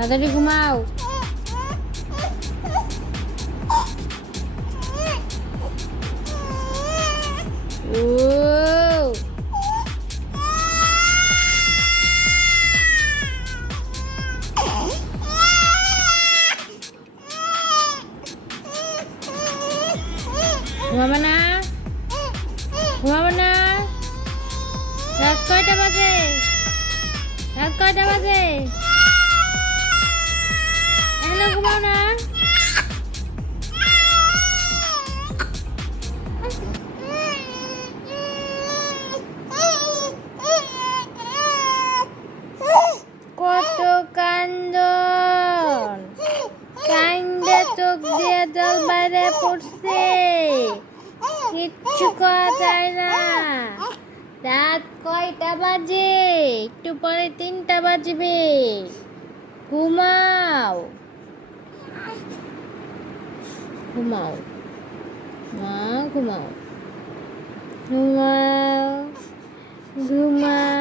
তাড়াতাড়ি ঘুমাও। ও ঘুমাবে না, ঘুমাবে না। রাত কয়টা বাজে? রাত কয়টা বাজে? এখনো ঘুমাও না? কত কান্দন, কান্দে চোখ দিয়ে জল বাইরে পড়ছে, কিচ্ছু করা যায় না। রাত কয়টা বাজে? একটু পরে 3টা বাজবে। ঘুমাও, ঘুমাও মা, ঘুমাও, ঘুমাও, ঘুমাও।